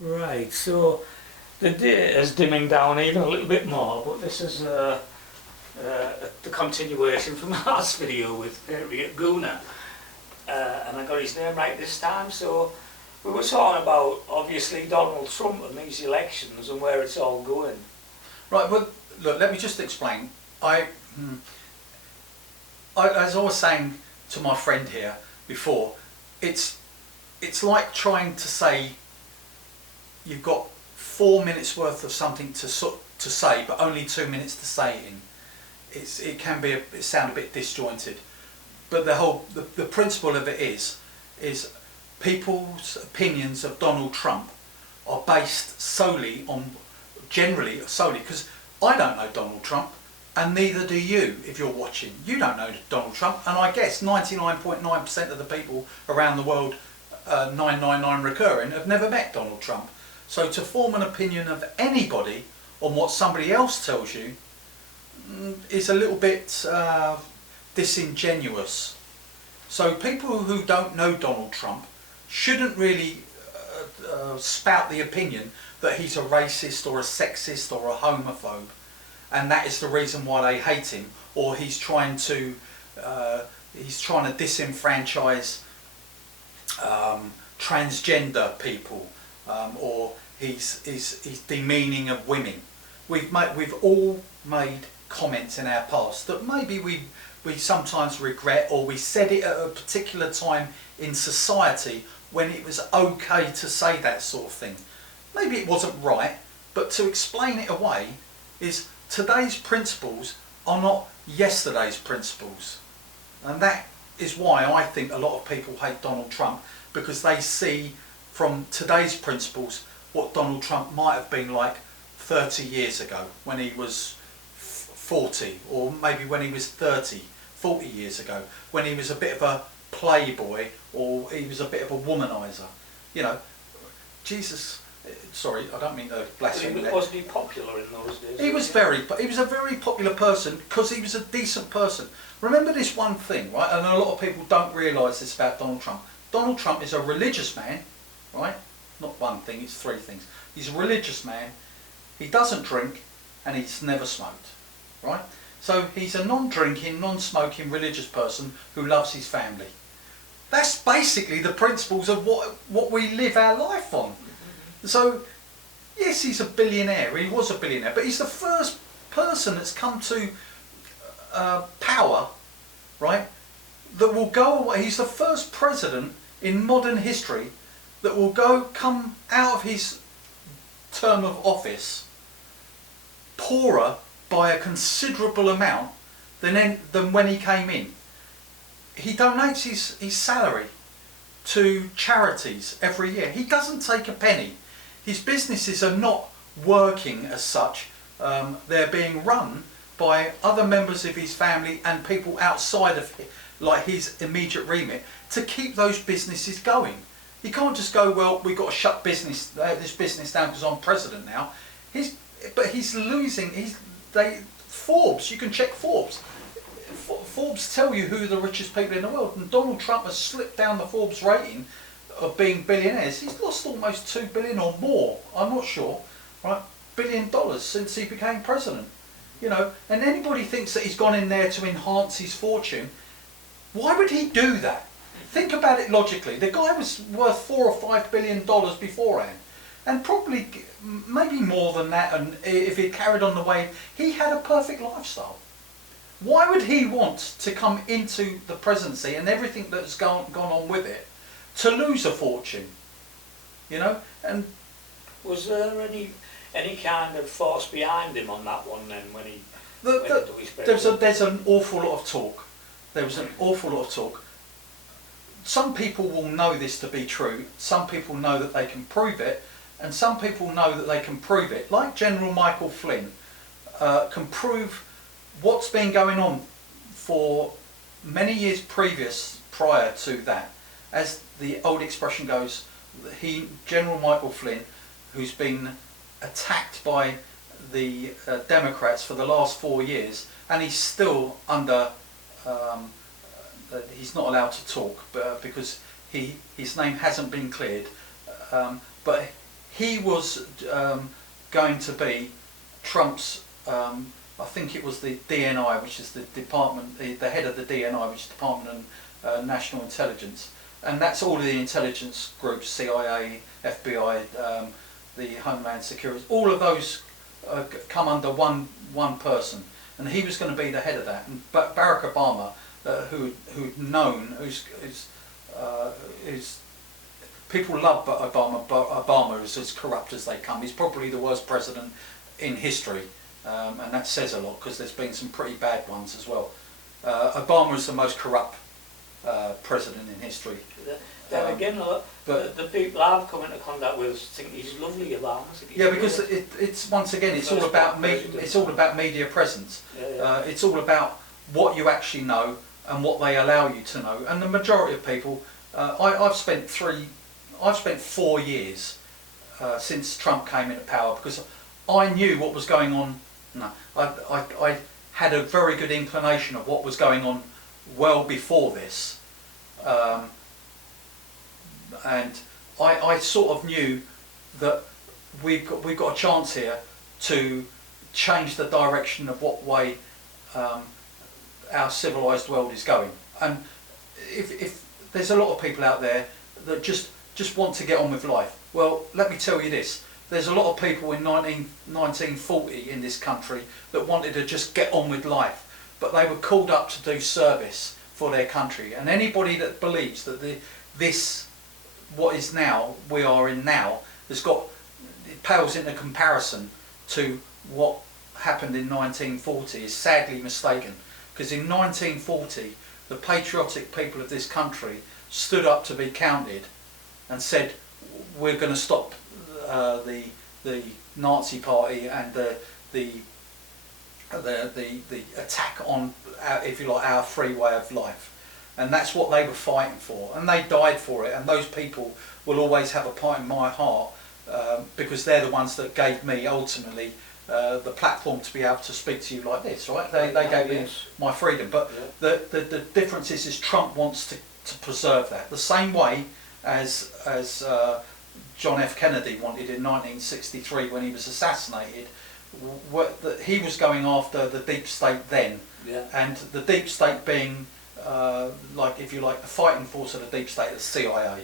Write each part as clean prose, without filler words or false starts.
Right, so the day is dimming down even a little bit more, but this is the continuation from the last video with Patriot Gooner. And I got his name right this time. So we were talking about, obviously, Donald Trump and these elections and where it's all going. Right, well, look, let me just explain. As I was saying to my friend here before, it's like trying to say you've got 4 minutes worth of something to say, but only 2 minutes to say it in. It can be it sound a bit disjointed, but the principle of it is people's opinions of Donald Trump are based generally solely, because I don't know Donald Trump, and neither do you. If you're watching, you don't know Donald Trump, and I guess 99.9% of the people around the world, 999 recurring, have never met Donald Trump. So to form an opinion of anybody on what somebody else tells you is a little bit disingenuous. So people who don't know Donald Trump shouldn't really spout the opinion that he's a racist or a sexist or a homophobe, and that is the reason why they hate him, or he's trying to disenfranchise transgender people, or he's demeaning of women. We've all made comments in our past that maybe we sometimes regret, or we said it at a particular time in society when it was okay to say that sort of thing. Maybe it wasn't right, but to explain it away is today's principles are not yesterday's principles. And that is why I think a lot of people hate Donald Trump, because they see from today's principles what Donald Trump might have been like 30 years ago when he was 40, or maybe when he was 40 years ago, when he was a bit of a playboy, or he was a bit of a womanizer. You know, Jesus, sorry, I don't mean to blaspheme. Wasn't he popular in those days? He was a very popular person because he was a decent person. Remember this one thing, right? And a lot of people don't realise this about Donald Trump. Donald Trump is a religious man, right? Not one thing, it's three things. He's a religious man, he doesn't drink, and he's never smoked, right? So he's a non-drinking, non-smoking religious person who loves his family. That's basically the principles of what we live our life on. So, yes, he's a billionaire, he was a billionaire, but he's the first person that's come to power, right, that will go away. He's the first president in modern history that will come out of his term of office poorer by a considerable amount than when he came in. He donates his salary to charities every year. He doesn't take a penny. His businesses are not working as such. They're being run by other members of his family and people outside of his immediate remit to keep those businesses going. You can't just go, well, we've got to shut this business down because I'm president now. He's losing. Forbes, you can check Forbes. Forbes tell you who the richest people in the world, and Donald Trump has slipped down the Forbes rating of being billionaires. He's lost almost $2 billion or more, I'm not sure, right, $1 billion since he became president. You know, and anybody thinks that he's gone in there to enhance his fortune. Why would he do that? Think about it logically. The guy was worth $4 or $5 billion beforehand, and probably maybe more than that. And if he carried on the way, he had a perfect lifestyle. Why would he want to come into the presidency and everything that's gone on with it to lose a fortune? You know, and was there any kind of force behind him on that one then when he went into his presidency? There's an awful lot of talk. There was an awful lot of talk. Some people will know this to be true. Some people know that they can prove it, and some people know that they can prove it. Like General Michael Flynn can prove what's been going on for many years prior to that. As the old expression goes, General Michael Flynn, who's been attacked by the Democrats for the last 4 years, and he's still under he's not allowed to talk because his name hasn't been cleared, but he was going to be Trump's, I think it was the DNI, which is the department, the head of the DNI, which is Department of National Intelligence, and that's all of the intelligence groups, CIA, FBI, the Homeland Security, all of those come under one person, and he was going to be the head of that. And but Barack Obama, who's people love Obama, but Obama is as corrupt as they come. He's probably the worst president in history, and that says a lot because there's been some pretty bad ones as well. Obama is the most corrupt president in history. Then again, but the people I've come into contact with think he's lovely, Obama. Yeah, because it's once again, it's all about it's all about media presence. It's all about what you actually know and what they allow you to know. And the majority of people, I've spent 4 years since Trump came into power because I knew what was going on. No, I had a very good inclination of what was going on well before this. And I sort of knew that we've got a chance here to change the direction of what way our civilised world is going. And if there's a lot of people out there that just want to get on with life, well, let me tell you this: there's a lot of people in 1940 in this country that wanted to just get on with life, but they were called up to do service for their country. And anybody that believes that what is now, we are in now, it pales into comparison to what happened in 1940 is sadly mistaken. Because in 1940, the patriotic people of this country stood up to be counted and said, we're going to stop the Nazi Party and the attack on, if you like, our free way of life. And that's what they were fighting for, and they died for it. And those people will always have a part in my heart because they're the ones that gave me ultimately the platform to be able to speak to you like this, right? They gave me my freedom. But the difference is Trump wants to preserve that the same way as John F. Kennedy wanted in 1963 when he was assassinated. He was going after the deep state then, and the deep state being like, if you like, the fighting force of the deep state, the CIA.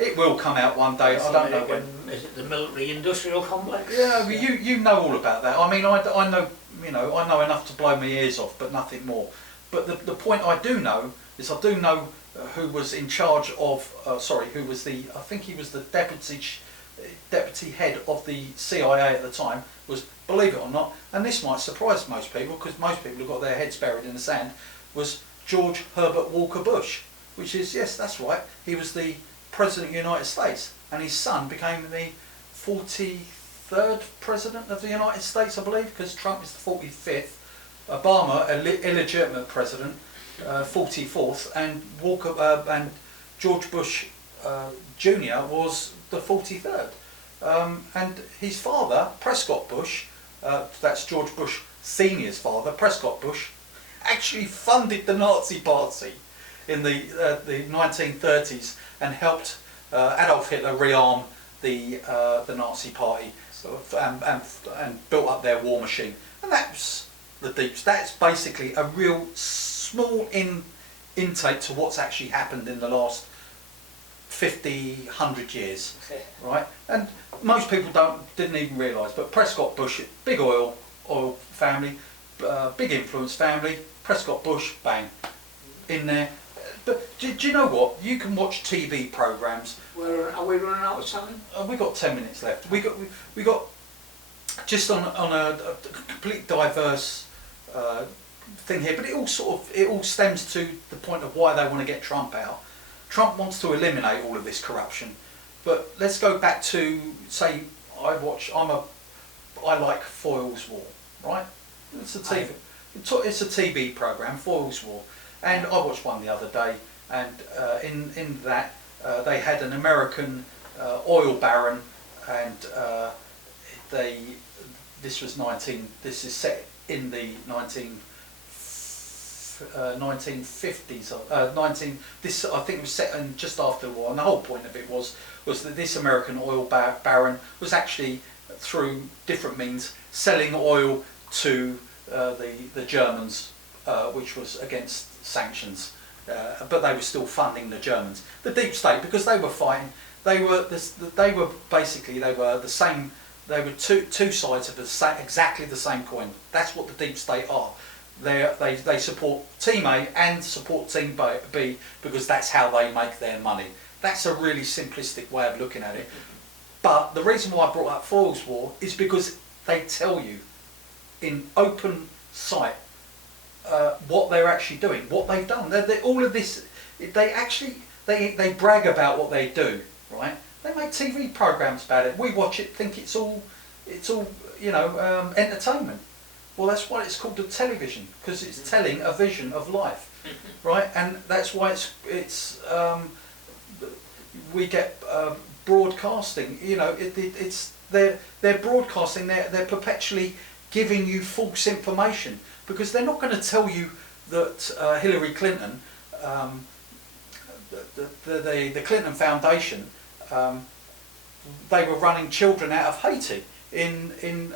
It will come out one day. I don't know when. Is it the military-industrial complex? Yeah, you know all about that. I mean, I know, I know enough to blow my ears off, but nothing more. But the point I do know is I do know who was in charge of. Who was I think he was the deputy head of the CIA at the time. Was, believe it or not, and this might surprise most people because most people have got their heads buried in the sand, was George Herbert Walker Bush, which is, yes, that's right, he was the President of the United States, and his son became the 43rd President of the United States, I believe, because Trump is the 45th, Obama, illegitimate President, 44th, and and George Bush Jr. was the 43rd. And his father, Prescott Bush, that's George Bush Sr.'s father, Prescott Bush, actually funded the Nazi Party in the 1930s and helped Adolf Hitler rearm the Nazi Party and built up their war machine. And that's that's basically a real small intake to what's actually happened in the last 50, 100 years, right? And most people didn't even realise, but Prescott Bush, big oil family, big influence family, Prescott Bush, bang, in there. But do you know what? You can watch TV programmes. Are we running out of time? We've got 10 minutes left. We got just on a complete diverse thing here, but it all stems to the point of why they want to get Trump out. Trump wants to eliminate all of this corruption, but let's go back to, say, I like Foyle's War, right? It's a TV program, Foyle's War, and I watched one the other day, and in that they had an American oil baron, and this is set in the 1950s, 19. This I think was set in just after the war, and the whole point of it was that this American oil baron was actually through different means selling oil to the Germans, which was against sanctions, but they were still funding the Germans. The deep state, because they were fighting, they were the same. They were two sides of exactly the same coin. That's what the deep state are. They support Team A and support Team B because that's how they make their money. That's a really simplistic way of looking at it. But the reason why I brought up Foyle's War is because they tell you in open sight what they're actually doing, what they've done. All of this, they brag about what they do, right? They make TV programs about it. We watch it, think it's all entertainment. Well, that's why it's called a television, because it's telling a vision of life, right? And that's why we get broadcasting. They're broadcasting. They're perpetually giving you false information, because they're not going to tell you that Hillary Clinton, the Clinton Foundation, they were running children out of Haiti after